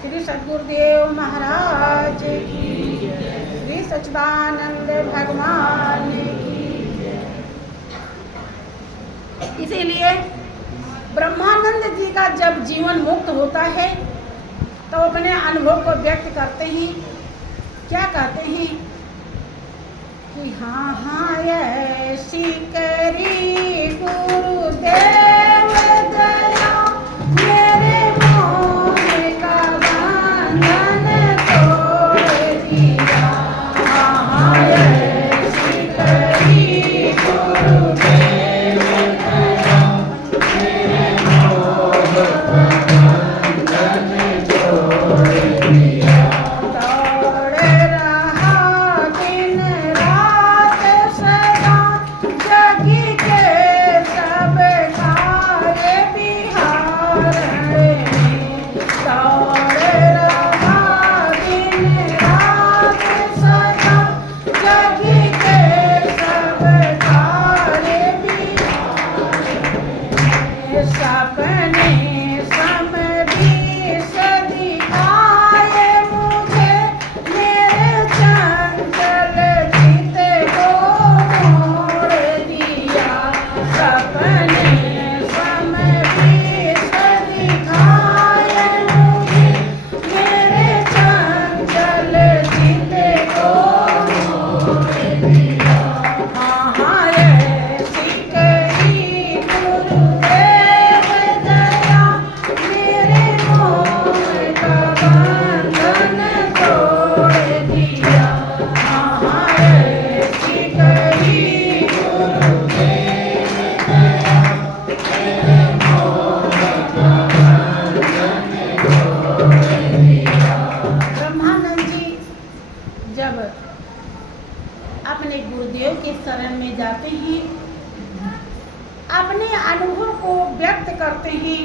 श्री सद्गुरुदेव महाराज की, श्री सच्चिदानंद भगवान की। इसीलिए ब्रह्मानंद जी का जब जीवन मुक्त होता है तो अपने अनुभव को व्यक्त करते हैं। क्या कहते हैं कि हाँ हाँ ऐसी करी गुरुदेव दया, मेरे मोह का बंधन तोड़ दिया। हाँ हाँ ऐसी करी गुरुदेव दया, मेरे मोह का बंधन तोड़ दिया। दौड़ रहा दिन रात सदा, जगी के सब कार्य बिहारण में। दौड़ रहा दिन रात सदा, जगी के सब कार्य बिहारण में। सपने सम विष दिखाए मुझे, मेरे चंचल चित को मोड़ दिया। सपने सम विष दिखाए मुझे, मेरे चंचल चित को मोड़ दिया। हाँ हाँ ऐसी करी गुरुदेव दया, मेरे मोह का बंधन तोड़ दिया। हाँ हाँ ऐसी करी गुरुदेव दया, मेरे मोह का बंधन तोड़ दिया। ब्रह्मानंद जी जब अपने गुरुदेव के शरण में जाते हैं, अपने अनुभव को व्यक्त करते हैं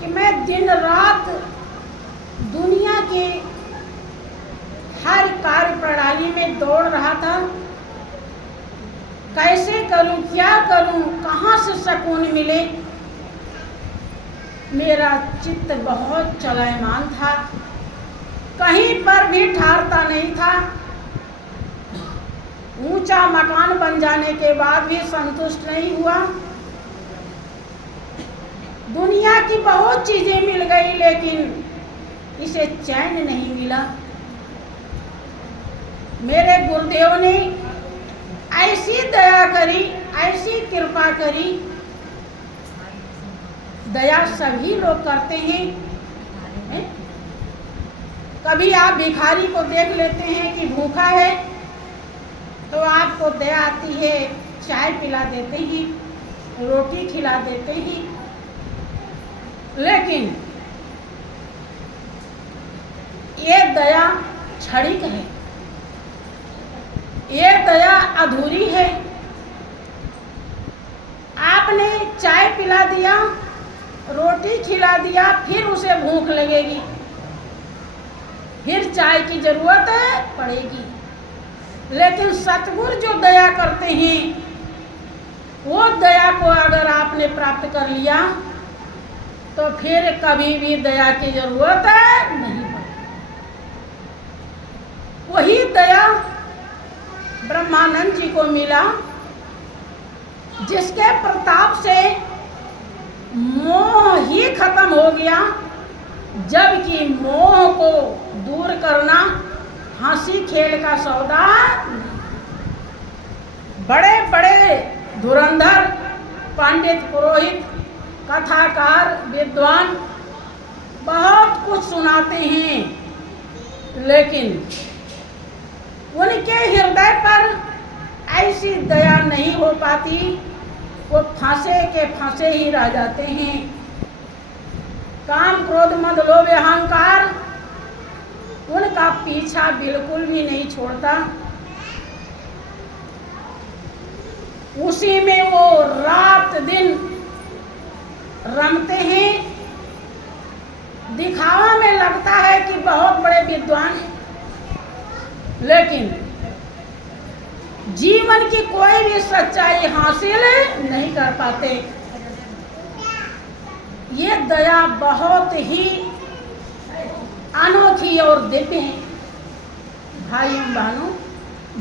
कि मैं दिन रात दुनिया के हर कार्य प्रणाली में दौड़ रहा था। कैसे करूं, क्या करूं, कहाँ से सुकून मिले। मेरा चित्त बहुत चलायमान था, कहीं पर भी ठहरता नहीं था। ऊंचा मकान बन जाने के बाद भी संतुष्ट नहीं हुआ। दुनिया की बहुत चीजें मिल गई, लेकिन इसे चैन नहीं मिला। मेरे गुरुदेव ने ऐसी दया करी, ऐसी कृपा करी। दया सभी लोग करते हैं। कभी आप भिखारी को देख लेते हैं कि भूखा है तो आपको दया आती है, चाय पिला देते हैं, रोटी खिला देते हैं। लेकिन ये दया क्षणिक है, ये दया अधूरी है। आपने चाय पिला दिया, रोटी खिला दिया, फिर उसे भूख लगेगी, फिर चाय की जरूरत पड़ेगी। लेकिन सतगुरु जो दया करते हैं, वो दया को अगर आपने प्राप्त कर लिया तो फिर कभी भी दया की जरूरत नहीं पड़ेगी। वही दया ब्रह्मानंद जी को मिला, जिसके प्रताप से मोह ही खत्म हो गया। जबकि मोह को दूर करना हंसी खेल का सौदा नहीं। बड़े बड़े धुरंधर पंडित, पुरोहित, कथाकार, विद्वान बहुत कुछ सुनाते हैं, लेकिन उनके हृदय पर ऐसी दया नहीं हो पाती। वो फंसे के फंसे ही रह जाते हैं। काम, क्रोध, मद, लोभ, अहंकार उनका पीछा बिल्कुल भी नहीं छोड़ता। उसी में वो रात दिन रमते हैं। दिखावा में लगता है कि बहुत बड़े विद्वान हैं, लेकिन जीवन की कोई भी सच्चाई हासिल नहीं कर पाते। ये दया बहुत ही अनोखी और दिव्य है। भाइयों बहनों,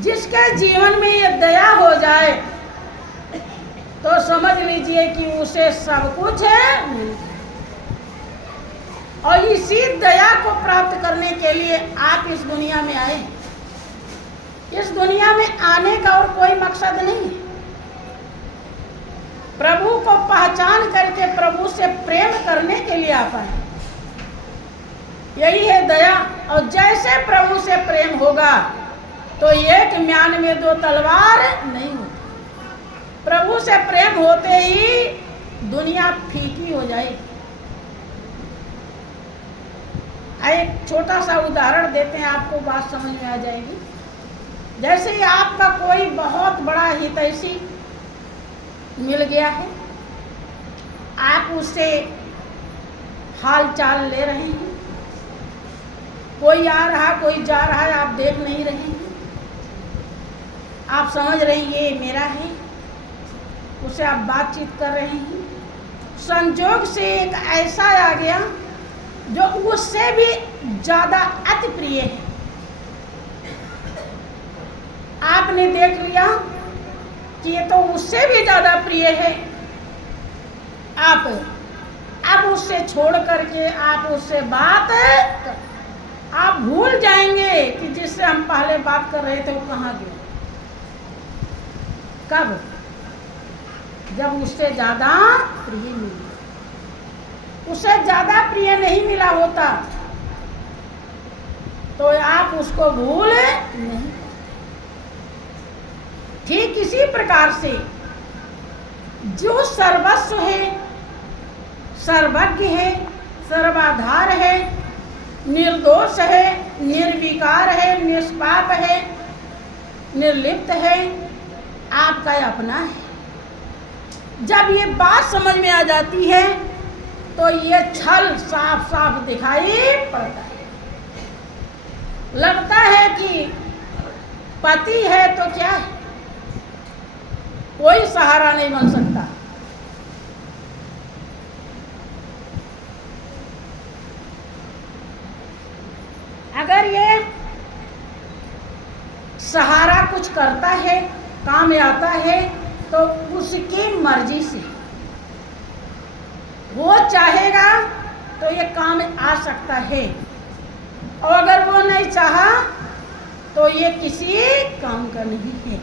जिसके जीवन में ये दया हो जाए तो समझ लीजिए कि उसे सब कुछ है। और इसी दया को प्राप्त करने के लिए आप इस दुनिया में आए। इस दुनिया में आने का और कोई मकसद नहीं है। प्रभु को पहचान करके प्रभु से प्रेम करने के लिए आप आए। यही है दया। और जैसे प्रभु से प्रेम होगा तो एक म्यान में दो तलवार नहीं होती। प्रभु से प्रेम होते ही दुनिया फीकी हो जाएगी। एक छोटा सा उदाहरण देते हैं, आपको बात समझ में आ जाएगी। जैसे ही आपका कोई बहुत बड़ा हितैषी मिल गया है, आप उससे हाल चाल ले रहे हैं, कोई आ रहा कोई जा रहा है, आप देख नहीं रहे हैं, आप समझ रहे हैं ये मेरा है, उससे आप बातचीत कर रहे हैं। संजोग से एक ऐसा आ गया जो उससे भी ज़्यादा अति प्रिय है। आपने देख लिया कि ये तो उससे भी ज़्यादा प्रिय है। आप अब उससे छोड़ करके आप उससे बात आप भूल जाएंगे कि जिससे हम पहले बात कर रहे थे वो कहाँ गया। कब? जब उससे ज़्यादा प्रिय मिला। उसे ज़्यादा प्रिय नहीं मिला होता तो आप उसको भूल नहीं। ठीक इसी प्रकार से जो सर्वस्व है, सर्वज्ञ है, सर्वाधार है, निर्दोष है, निर्विकार है, निष्पाप है, निर्लिप्त है, आपका अपना है। जब ये बात समझ में आ जाती है तो ये छल साफ साफ दिखाई पड़ता है। लगता है कि पति है तो क्या है, कोई सहारा नहीं बन सकता। अगर ये सहारा कुछ करता है, काम आता है, तो उसकी मर्जी से वो चाहेगा तो ये काम आ सकता है, और अगर वो नहीं चाहा तो ये किसी काम का नहीं है।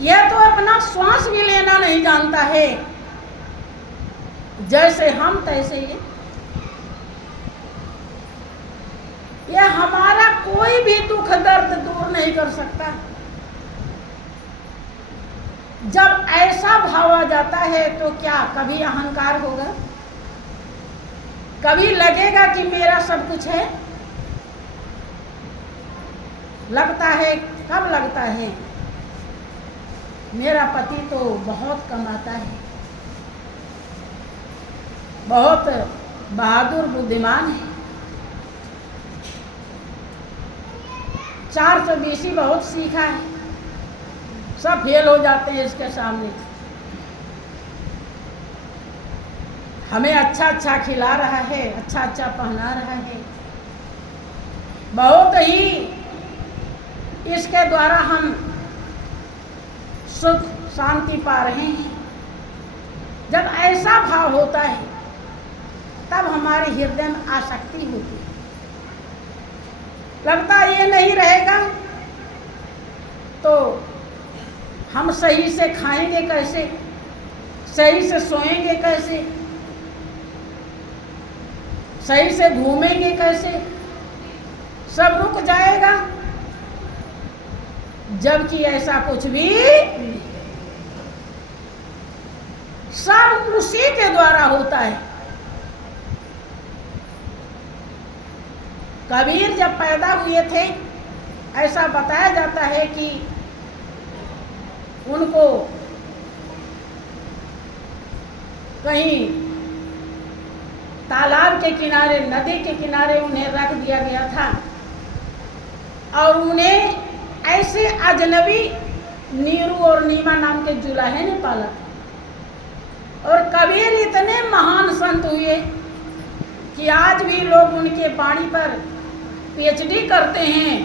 यह तो अपना श्वास भी लेना नहीं जानता है। जैसे हम तैसे ये हमारा कोई भी दुख दर्द दूर नहीं कर सकता। जब ऐसा भाव आ जाता है तो क्या कभी अहंकार होगा? कभी लगेगा कि मेरा सब कुछ है? लगता है। कब लगता है? मेरा पति तो बहुत कमाता है, बहुत बहादुर बुद्धिमान है, 420 बहुत सीखा है, सब फेल हो जाते हैं इसके सामने। हमें अच्छा अच्छा खिला रहा है, अच्छा अच्छा पहना रहा है, बहुत ही इसके द्वारा हम सुख शांति पा रहे हैं। जब ऐसा भाव होता है तब हमारे हृदय में आसक्ति होती है। लगता ये नहीं रहेगा तो हम सही से खाएंगे कैसे, सही से सोएंगे कैसे, सही से घूमेंगे कैसे, सब रुक जाएगा। जबकि ऐसा कुछ भी नहीं, सब उसी के द्वारा होता है। कबीर जब पैदा हुए थे, ऐसा बताया जाता है कि उनको कहीं तालाब के किनारे, नदी के किनारे उन्हें रख दिया गया था, और उन्हें ऐसे अजनबी नीरू और नीमा नाम के जुलाहे ने पाला था। और कबीर इतने महान संत हुए कि कि आज भी लोग उनके वाणी पर पीएचडी करते हैं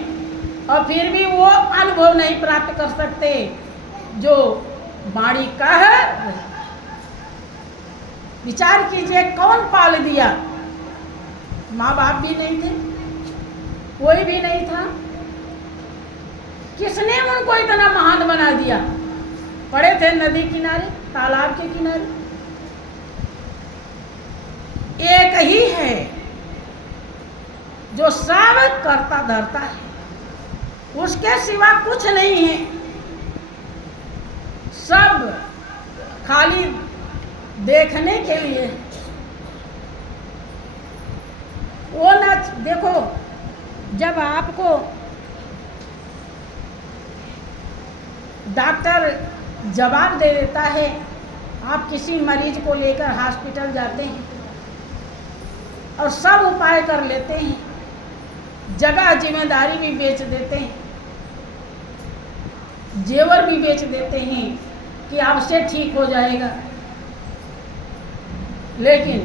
और फिर भी वो अनुभव नहीं प्राप्त कर सकते जो वाणी का है। विचार कीजिए, कौन पाल दिया? माँ बाप भी नहीं थे, कोई भी नहीं था। किसने उनको इतना महान बना दिया? पड़े थे नदी किनारे, तालाब के किनारे। एक ही है जो सब करता धरता है, उसके सिवा कुछ नहीं है। सब खाली देखने के लिए। वो ना देखो, जब आपको डॉक्टर जवाब दे देता है, आप किसी मरीज को लेकर हॉस्पिटल जाते हैं और सब उपाय कर लेते हैं, जगह जिम्मेदारी भी बेच देते हैं, जेवर भी बेच देते हैं कि आपसे ठीक हो जाएगा, लेकिन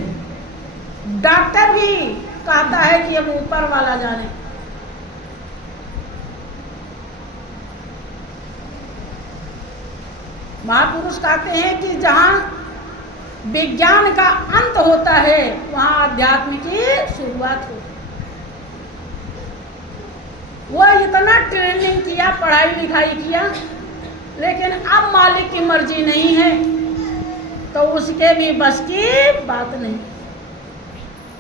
डॉक्टर भी कहता है कि अब ऊपर वाला जाने। महापुरुष कहते हैं कि जहां विज्ञान का अंत होता है वहां आध्यात्म की शुरुआत होती है। वो इतना ट्रेनिंग किया, पढ़ाई लिखाई किया, लेकिन अब मालिक की मर्जी नहीं है तो उसके भी बस की बात नहीं।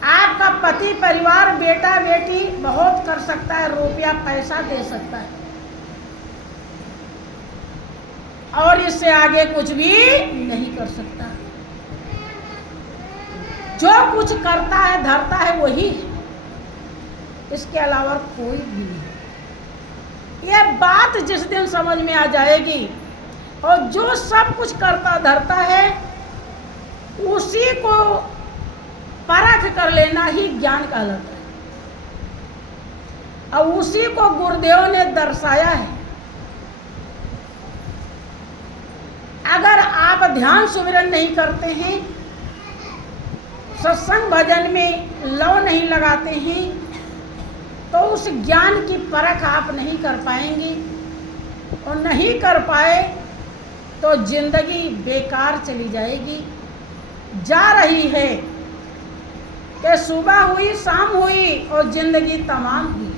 आपका पति परिवार बेटा बेटी बहुत कर सकता है, रुपया पैसा दे सकता है, और इससे आगे कुछ भी नहीं कर सकता। जो कुछ करता है धरता है वही है, इसके अलावा कोई भी नहीं। ये बात जिस दिन समझ में आ जाएगी और जो सब कुछ करता धरता है उसी को परख कर लेना ही ज्ञान कहलाता है। और उसी को गुरुदेव ने दर्शाया है। अगर आप ध्यान सुमिरन नहीं करते हैं, सत्संग भजन में लव नहीं लगाते हैं, तो उस ज्ञान की परख आप नहीं कर पाएंगे, और नहीं कर पाए तो जिंदगी बेकार चली जाएगी। जा रही है कि सुबह हुई शाम हुई और जिंदगी तमाम हुई।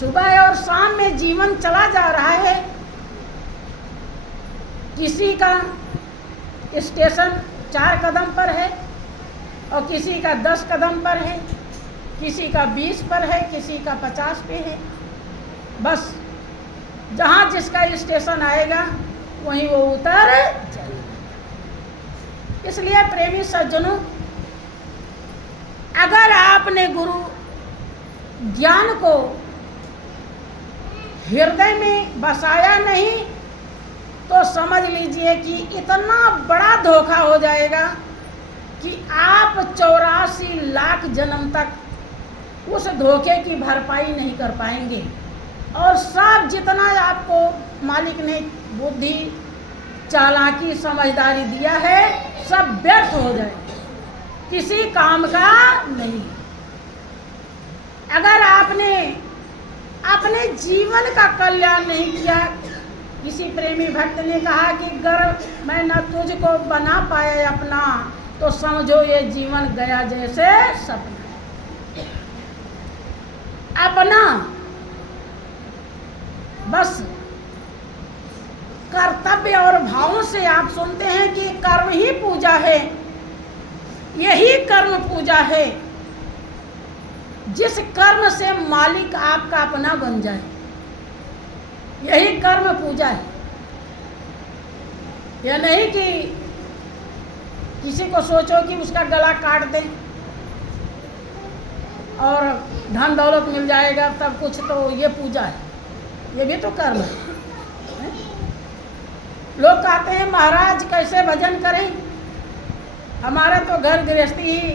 सुबह और शाम में जीवन चला जा रहा है। किसी का स्टेशन 4 कदम पर है और किसी का 10 कदम पर है, किसी का 20 पर है, किसी का 50 पे है। बस जहाँ जिसका स्टेशन आएगा वहीं वो उतर जाएगा। इसलिए प्रेमी सज्जनों, अगर आपने गुरु ज्ञान को हृदय में बसाया नहीं तो समझ लीजिए कि इतना बड़ा धोखा हो जाएगा कि आप 84 लाख जन्म तक उस धोखे की भरपाई नहीं कर पाएंगे, और सब जितना आपको मालिक ने बुद्धि चालाकी समझदारी दिया है सब व्यर्थ हो जाएगा, किसी काम का नहीं। अगर आपने अपने जीवन का कल्याण नहीं किया, किसी प्रेमी भक्त ने कहा कि अगर मैं न तुझको बना पाया अपना तो समझो ये जीवन गया जैसे सपना। अपना बस कर्तव्य और भावों से आप सुनते हैं कि कर्म ही पूजा है, यही कर्म पूजा है। जिस कर्म से मालिक आपका अपना बन जाए, यही कर्म पूजा है। यह नहीं कि किसी को सोचो कि उसका गला काट दें और धन दौलत मिल जाएगा सब कुछ, तो ये पूजा है, ये भी तो कर्म है। लोग कहते हैं महाराज कैसे भजन करें, हमारा तो घर गृहस्थी ही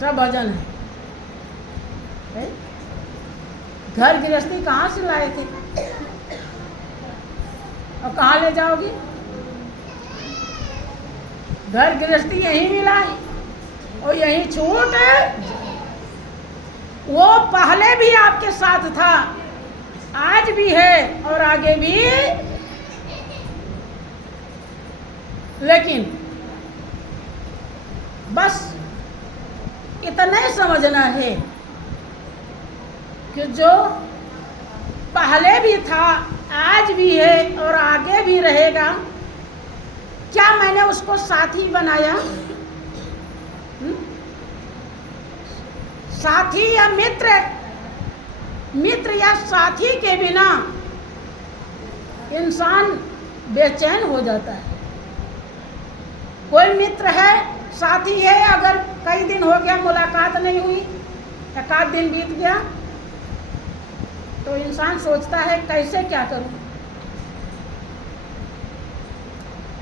सब भजन है। घर गृहस्थी कहाँ से लाए थे और कहाँ ले जाओगे? घर गृहस्थी यहीं मिला है। और यही छूट वो पहले भी आपके साथ था, आज भी है और आगे भी। लेकिन बस इतना ही समझना है कि जो पहले भी था, आज भी है और आगे भी रहेगा, क्या मैंने उसको साथी बनाया? साथी या मित्र या साथी के बिना इंसान बेचैन हो जाता है। कोई मित्र है, साथी है, अगर कई दिन हो गया मुलाकात नहीं हुई, एक आध दिन बीत गया, तो इंसान सोचता है कैसे क्या करूं।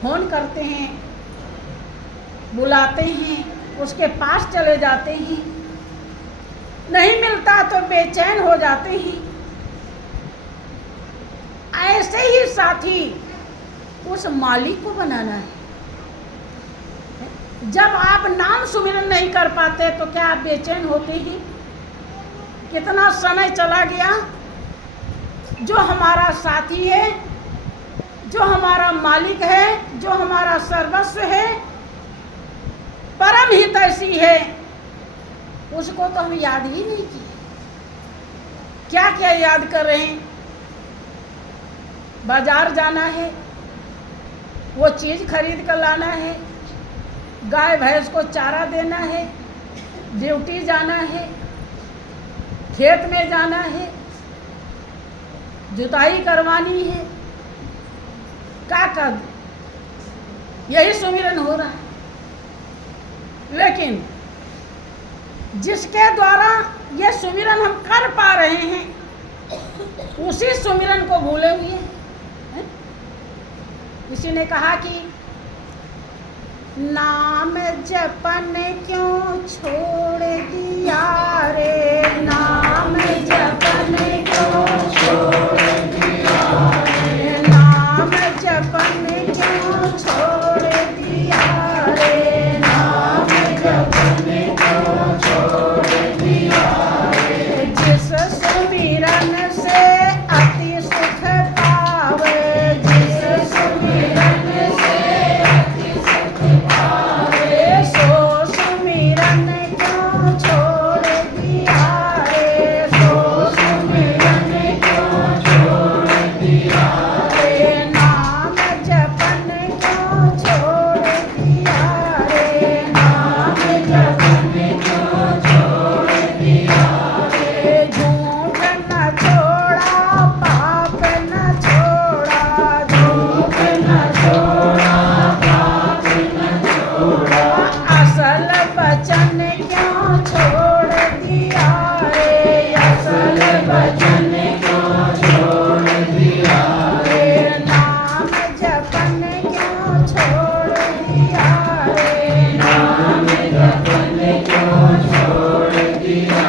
फोन करते हैं, बुलाते हैं, उसके पास चले जाते हैं, नहीं मिलता तो बेचैन हो जाते हैं। ऐसे ही साथी उस मालिक को बनाना है। जब आप नाम सुमिरन नहीं कर पाते तो क्या आप बेचैन होते हैं? कितना समय चला गया, जो हमारा साथी है, जो हमारा मालिक है, जो हमारा सर्वस्व है, परम हितैषी है, उसको तो हम याद ही नहीं किए। क्या क्या याद कर रहे हैं? बाजार जाना है, वो चीज खरीद कर लाना है, गाय भैंस को चारा देना है, ड्यूटी जाना है, खेत में जाना है, जुताई करवानी है, क्या कर, यही सुमिरन हो रहा है। लेकिन जिसके द्वारा ये सुमिरन हम कर पा रहे हैं, उसी सुमिरन को भूले हुए हैं। किसी ने कहा कि नाम जपन क्यों छोड़ दिया रे, नाम जपन क्यों छोड़ दिया रे, नाम जपन क्यों छोड़ दिया रे, नाम जपन क्यों छोड़ दिया रे। जिस सुमिरन से अति सुख पावे, जिस सुमिरन से अति सुख पावे, सो सुमिरन क्यों छोड़ दिया रे, सो सुमिरन क्यों छोड़ दिया रे, नाम जपन क्यों छोड़ दिया रे, नाम जपन क्यों छोड़ दिया रे। झूठ न छोड़ा, पाप न छोड़ा, झूठ न छोड़ा, पाप न छोड़ा, असल वचन क्यों छोड़ दिया रे, असल वचन क्यों छोड़ दिया रे, नाम जपन क्यों छोड़ दिया रे, नाम जपन क्यों छोड़ दिया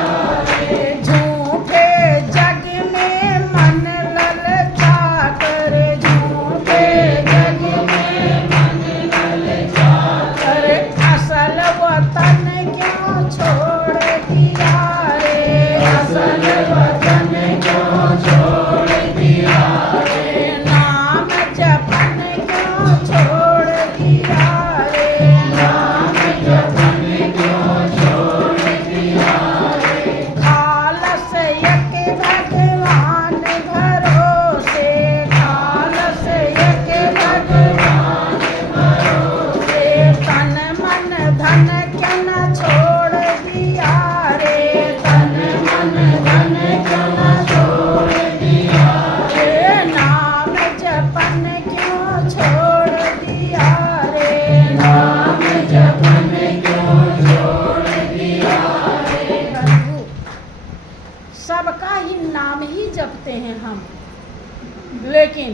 रे। झूठे जग में मन ललचा कर, झूठे जग में मन ललचा कर, असल वतन क्यों छोड़ दिया रे, असल वतन क्यों छोड़ दिया रे, नाम जपन क्यों छोड़ दिया रे, नाम जपन क्यों छोड़ दिया रे। खालस यक भगवान भरोसे, खालस यक भगवान भरोसे, तन मन धन क्यों न छोड़ दिया रे, तन मन धन क्यों न छोड़ दिया रे, नाम जपन क्यों छोड़ दिया रे, नाम जपन क्यों छोड़ दिया रे। प्रभु, सबका ही नाम ही जपते हैं हम, लेकिन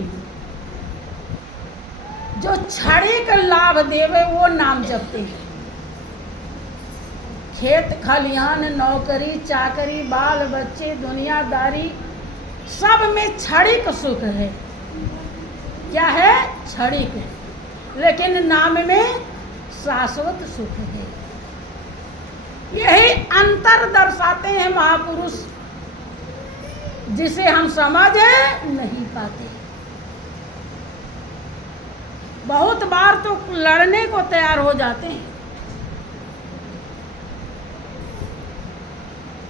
जो क्षणिक लाभ देवे वो नाम जपते हैं। खेत खलिहान, नौकरी चाकरी, बाल बच्चे, दुनियादारी, सब में क्षणिक सुख है। क्या है? क्षणिक है। लेकिन नाम में शाश्वत सुख है। कर दर्शाते हैं महापुरुष, जिसे हम समझ नहीं पाते। बहुत बार तो लड़ने को तैयार हो जाते हैं,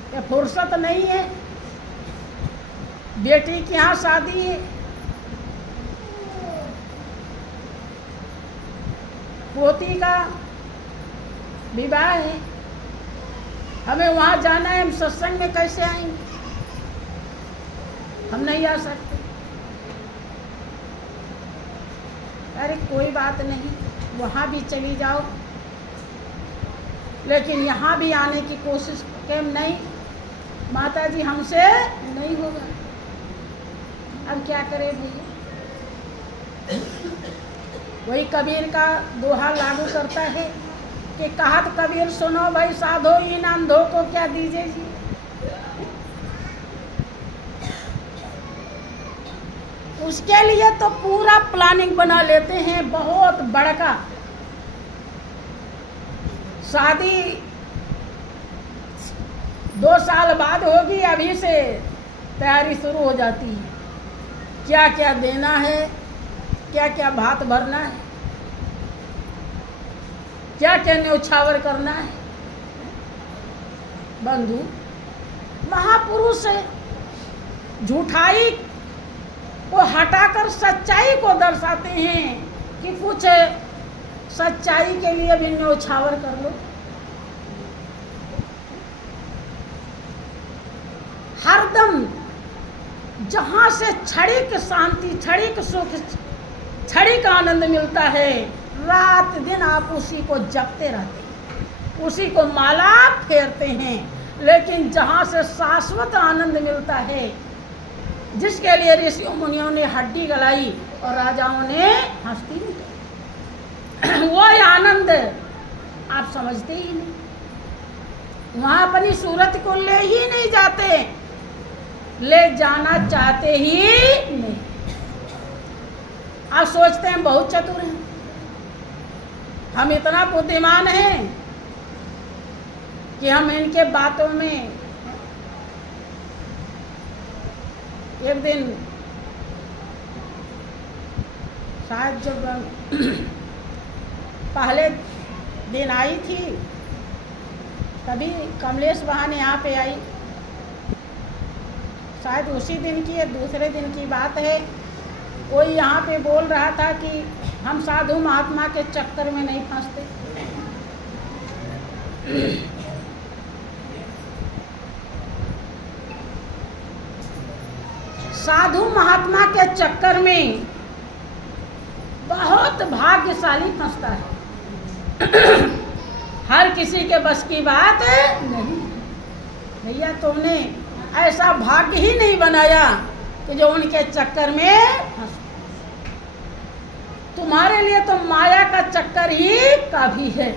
क्या फुर्सत नहीं है, बेटी के यहाँ शादी है, पोती का विवाह है, हमें वहाँ जाना है, हम सत्संग में कैसे आएंगे? हम नहीं आ सकते। अरे कोई बात नहीं, वहाँ भी चली जाओ, लेकिन यहाँ भी आने की कोशिश केम नहीं, माता जी हमसे नहीं होगा। अब क्या करें भैया? वही कबीर का दोहा लागू करता है कि कहत कबीर सुनो भाई साधो, इन अंधों को क्या दीजिए जी। उसके लिए तो पूरा प्लानिंग बना लेते हैं, बहुत बड़का। शादी 2 साल बाद होगी, अभी से तैयारी शुरू हो जाती है, क्या क्या देना है, क्या क्या भात भरना है, क्या क्या न्यौछावर करना है। बंधु महापुरुष झूठाई को हटाकर सच्चाई को दर्शाते हैं कि कुछ सच्चाई के लिए भी न्यौछावर कर लो। हरदम जहाँ से क्षणिक शांति, क्षणिक सुख, क्षणिक आनंद मिलता है, रात दिन आप उसी को जपते रहते हैं, उसी को माला फेरते हैं। लेकिन जहाँ से शाश्वत आनंद मिलता है, जिसके लिए ऋषियों मुनियों ने हड्डी गलाई और राजाओं ने हस्ती निकाली, वो आनंद आप समझते ही नहीं। वहाँ अपनी सूरत को ले ही नहीं जाते, ले जाना चाहते ही नहीं। आप सोचते हैं बहुत चतुर हैं, हम इतना बुद्धिमान हैं कि हम इनके बातों में। एक दिन शायद जब पहले दिन आई थी, तभी कमलेश बहाने यहाँ पे आई, शायद उसी दिन की या दूसरे दिन की बात है। कोई यहाँ पे बोल रहा था कि हम साधु महात्मा के चक्कर में नहीं फंसते। साधु महात्मा के चक्कर में बहुत भाग्यशाली फंसता है, हर किसी के बस की बात नहीं। भैया तुमने ऐसा भाग्य ही नहीं बनाया कि जो उनके चक्कर में फंस। तुम्हारे लिए तो माया का चक्कर ही काफी है।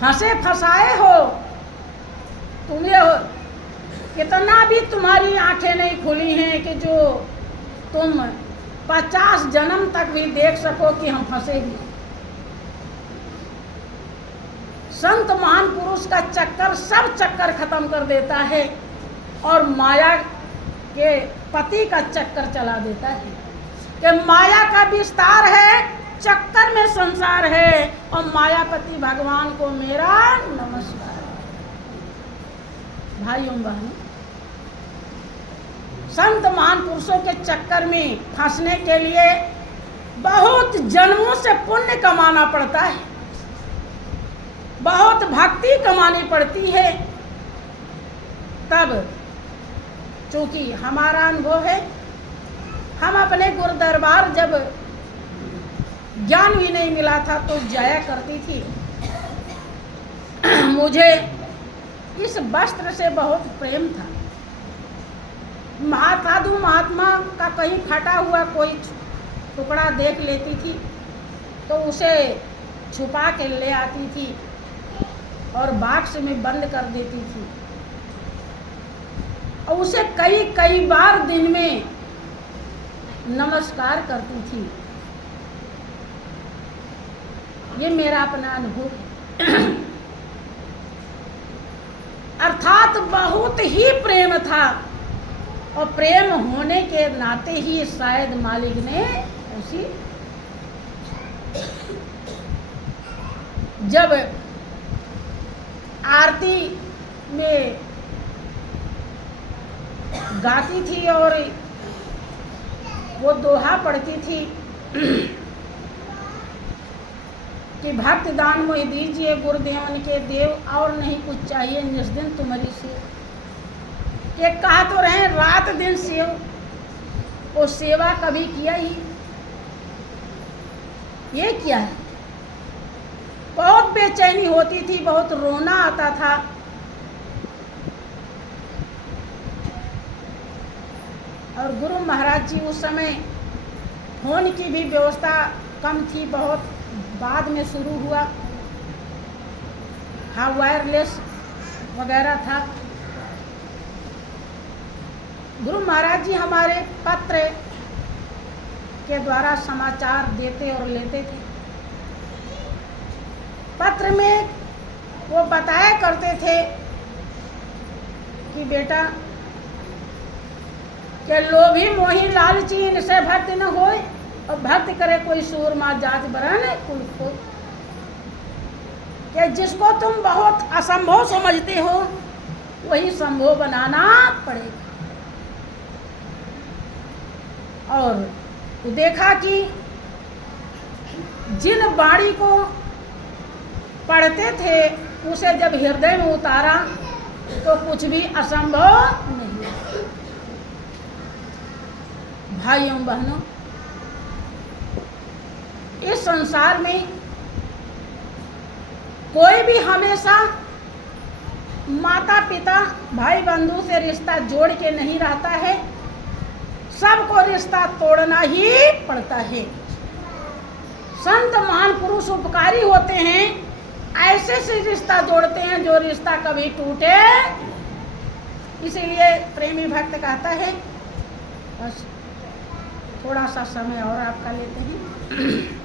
फंसे फंसाए हो तुम्हें हो, कितना भी तुम्हारी आंखें नहीं खुली हैं कि जो तुम 50 जन्म तक भी देख सको कि हम फंसेंगे। संत महान पुरुष का चक्कर सब चक्कर खत्म कर देता है और माया के पति का चक्कर चला देता है कि माया का विस्तार है, चक्कर में संसार है और मायापति भगवान को मेरा नमस्कार। भाइयों बहनों, संत महान पुरुषों के चक्कर में फंसने के लिए बहुत जन्मों से पुण्य कमाना पड़ता है, बहुत भक्ति कमानी पड़ती है। तब चूंकि हमारा अनुभव है, हम अपने गुरु दरबार जब ज्ञान भी नहीं मिला था तो जाया करती थी। मुझे इस वस्त्र से बहुत प्रेम था। साधु महात्मा का कहीं फटा हुआ कोई टुकड़ा देख लेती थी तो उसे छुपा के ले आती थी और बॉक्स में बंद कर देती थी और उसे कई कई बार दिन में नमस्कार करती थी। ये मेरा अपना अनुभव है। अर्थात बहुत ही प्रेम था, और प्रेम होने के नाते ही शायद मालिक ने ऐसी, जब आरती में गाती थी और वो दोहा पढ़ती थी कि भक्त दान मोहि दीजिए गुरुदेवन के देव, और नहीं कुछ चाहिए निस दिन तुम्हारी सेव। कि कहा तो रहे रात दिन सेव, वो सेवा कभी किया ही, ये क्या है। बहुत बेचैनी होती थी, बहुत रोना आता था। और गुरु महाराज जी उस समय फोन की भी व्यवस्था कम थी, बहुत बाद में शुरू हुआ, हाँ वायरलेस वगैरह था। गुरु महाराज जी हमारे पत्र के द्वारा समाचार देते और लेते थे। पत्र में वो बताया करते थे कि बेटा के लोभी मोही लालची इनसे भक्त न होय, और भक्त करे कोई सूरमा जात बरन कुल को। कि जिसको तुम बहुत असंभव समझते हो वही संभव बनाना पड़ेगा। और देखा कि जिन बाणी को पढ़ते थे उसे जब हृदय में उतारा तो कुछ भी असंभव नहीं। भाइयों बहनों, इस संसार में कोई भी हमेशा माता पिता भाई बंधु से रिश्ता जोड़ के नहीं रहता है, सबको रिश्ता तोड़ना ही पड़ता है। संत महान पुरुष उपकारी होते हैं, ऐसे से रिश्ता जोड़ते हैं जो रिश्ता कभी टूटे। इसीलिए प्रेमी भक्त कहता है, बस थोड़ा सा समय और आपका लेते हैं।